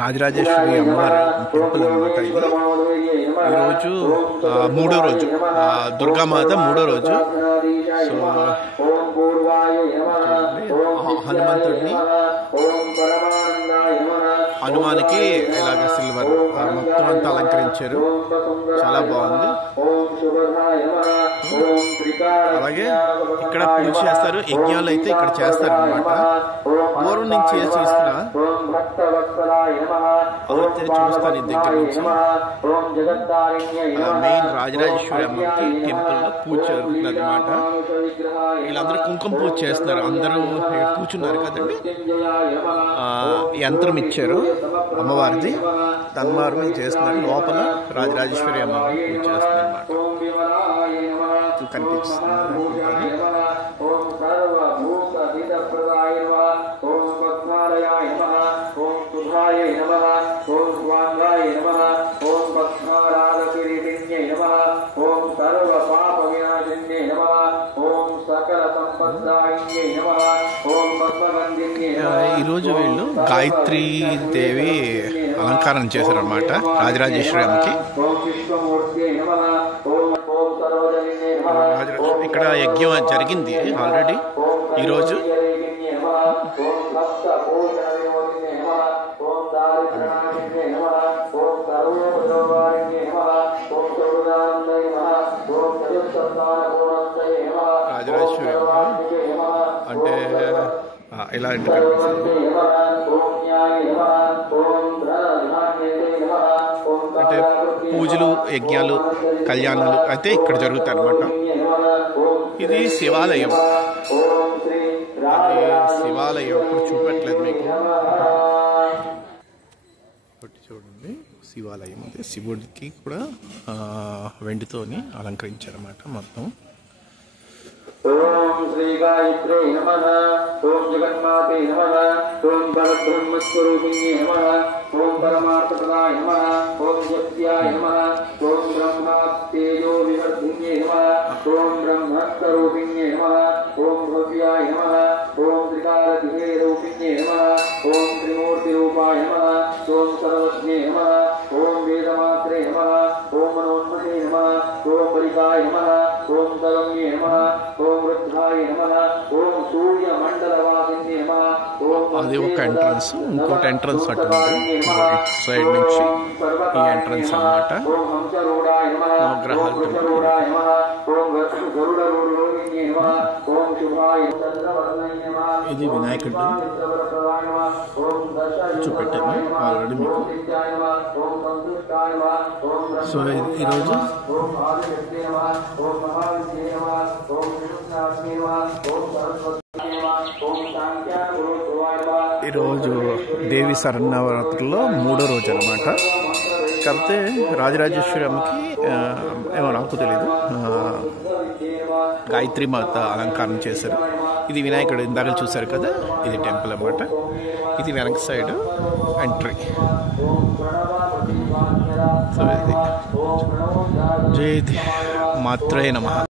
రాజరాజేశ్వరి అమ్మవారి టెంపుల్ అనమాట. ఇది ఈరోజు మూడో రోజు, దుర్గామాత మూడో రోజు. సో హనుమంతుడిని, హనుమానికి ఇలాగ సిల్వర్ మొత్తం అంతా అలంకరించారు, చాలా బాగుంది. అలాగే ఇక్కడ పూజ చేస్తారు, యజ్ఞాలు అయితే ఇక్కడ చేస్తారు అనమాట. పూర్వం నుంచి చేస్తున్న అయితే చూస్తాను ఈ దగ్గర నుంచి. మెయిన్ రాజరాజేశ్వరి అమ్మకి టెంపుల్లో పూజ జరుగుతుంది అనమాట. వీళ్ళందరూ కుంకుమ పూజ చేస్తున్నారు, అందరూ కూర్చున్నారు కదండి. యంత్రం ఇచ్చారు అమ్మవారిది, అమ్మవారి మీద చేస్తున్నారు. లోపల రాజరాజేశ్వరి అమ్మవారి పూజ చేస్తున్నారు అనమాట. కనిపిస్తుంది. ఈరోజు వీళ్ళు గాయత్రీ దేవి అలంకారం చేశారన్నమాట రాజరాజేశ్వరి అమ్మకి. ఇక్కడ యజ్ఞం జరిగింది ఆల్రెడీ ఈరోజు. రాజరాజేశ్వరి అంటే ఇలాంటి అంటే పూజలు, యజ్ఞాలు, కళ్యాణాలు అయితే ఇక్కడ జరుగుతాయి అన్నమాట. ఇది శివాలయం, అది శివాలయం ఇప్పుడు చూపెట్టలేదు మీకు. చూడండి, శివాలయం అది. శివుడికి కూడా వెండితోని అలంకరించారన్నమాట మొత్తం. ఓం శ్రీ గాయత్రే నమః. ఓం జగన్మాతే నమః. ఓం పరబ్రహ్మస్వరూపిణ్యే నమః. ఓం పరమార్థప్రదాయ నమః. ఓం సత్యాయ నమః. ఓం బ్రహ్మతేజో వివర్ధిన్యే నమః. ఓం బ్రహ్మస్వరూపిణ్యే నమః. ఓం భవ్యాయ నమః. ఓం త్రికాలతిహే రూపిణ్యే నమః. ఓం త్రిమూర్తిరూపాయ నమః. ఓం సర్వజ్ఞే నమః. ఓం వేదమాత్రే నమః. ఓం మనోన్మతే నమః. ఓం పరికాయ నమః. ఓం తరమ్యే నమః. అది ఒక ఎంట్రన్స్. ఇంకోటి ఎంట్రన్స్ అట్టుంది సైడ్ నుంచి. ఈ ఎంట్రన్స్ అన్నమాట. నవగ్రహాలు ఇది వినాయకుడు చూపెట్టాను ఆల్రెడీ మీకు. సో ఈరోజు ఈరోజు దేవి శరన్నవరాత్రుల్లో మూడో రోజు అనమాట. కాకపోతే రాజరాజేశ్వరి అమ్మకి ఏమో నాకు తెలీదు, గాయత్రి మాత అలంకారం చేశారు. ఇది వినాయకుడు ఇందాక చూశారు కదా, ఇది టెంపుల్ అన్నమాట. ఇది వెనక సైడ్ ఎంట్రీ. సో ఇది జై మాత్రే నమః.